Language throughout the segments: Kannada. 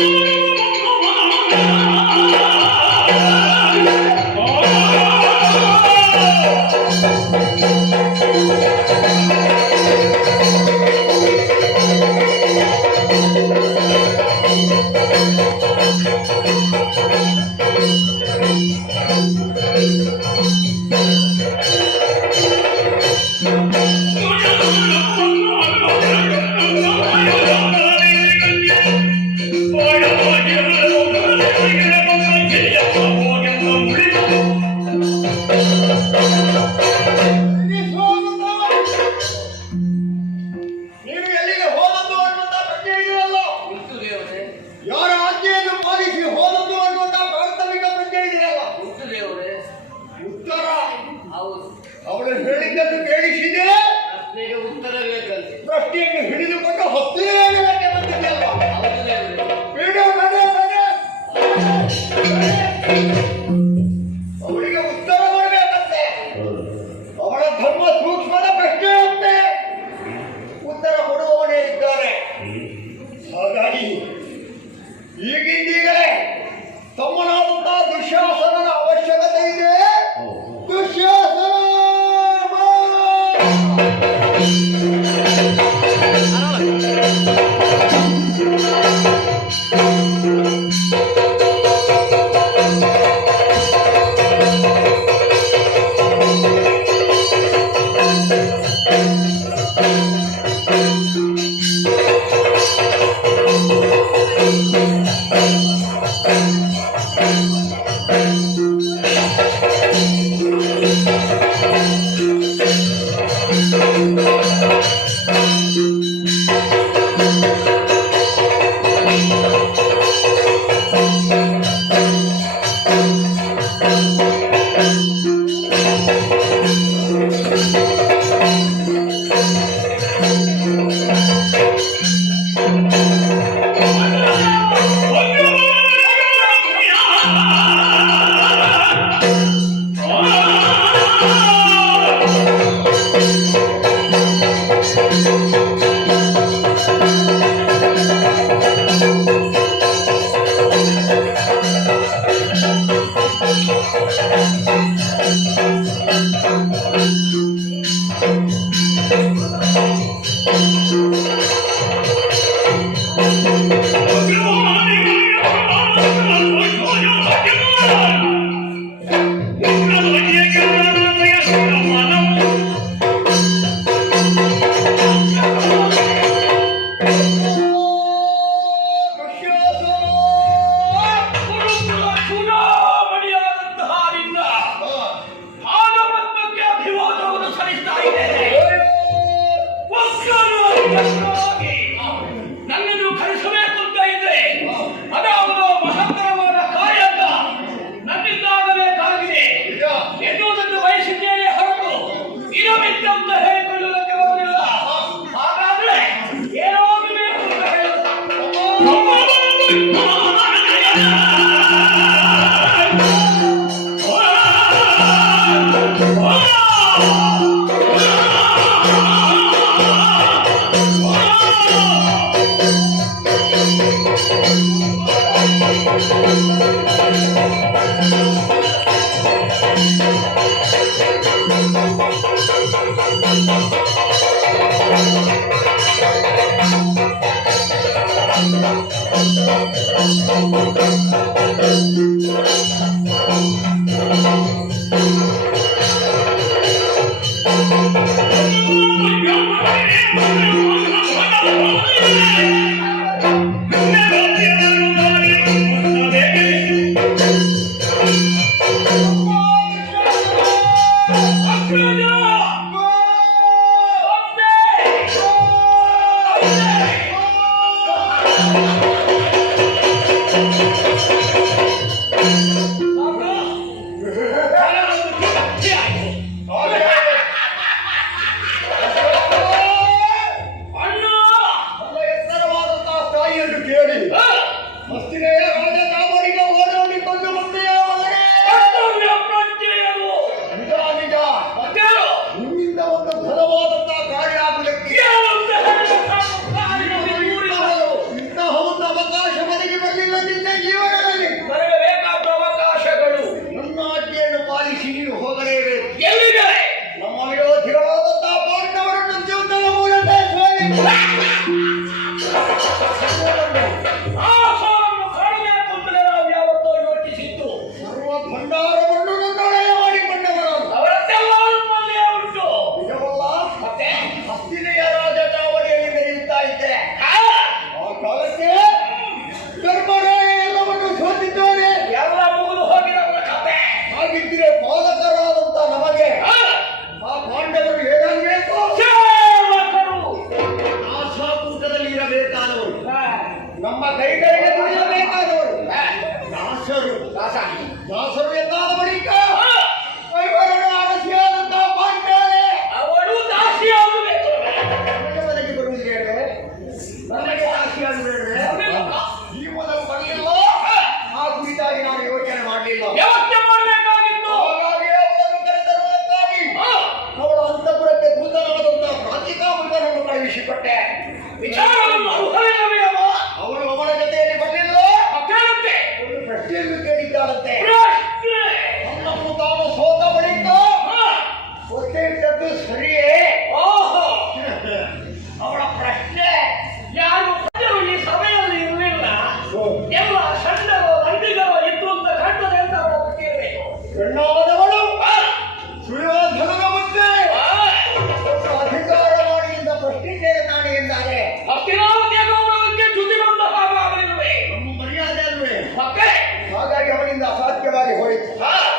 Thank you. 20. you. Oh, oh, oh. ದುಡಿಯಬೇಕಾದವರು ನಮ್ಮ ಕೈಗಳಿಗೆ ಕೈಗೆ ದುಡಿಯಬೇಕಾದವರು ದಾಸರು ದಾಸ. ದಾಸರು ಎಂದಾದ ಬಳಿಕ de vuelta.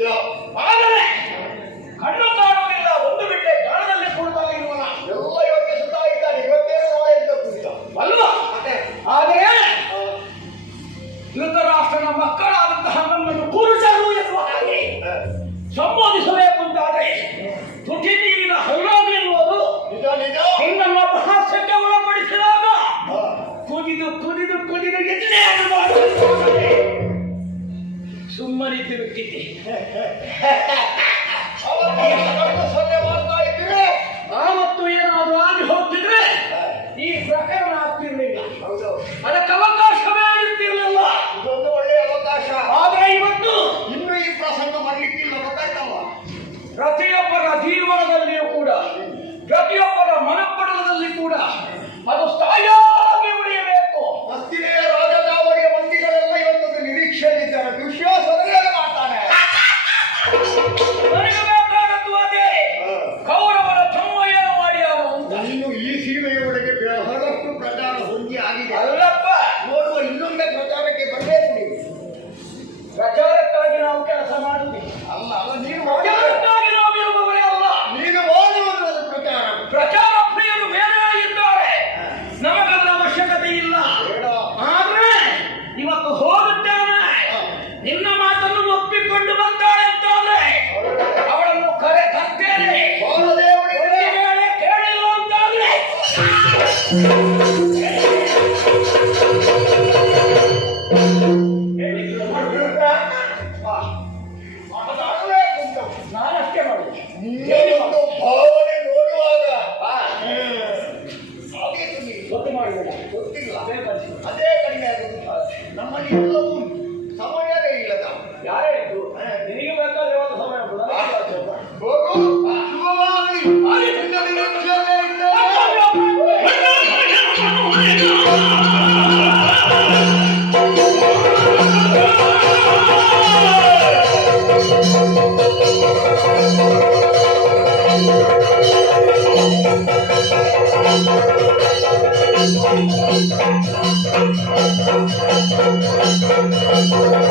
Yeah. ರೀತಿ ವ್ಯಕ್ತಿ ಆ ಮತ್ತು ಏನಾದ್ರು ಆಗಿ ಹೋಗ್ತಿದ್ರೆ ಈ ಪ್ರಕರಣ ಆಗ್ತಿರ್ಲಿಲ್ಲ. ಅದಕ್ಕೆ ಅವಾಗ Música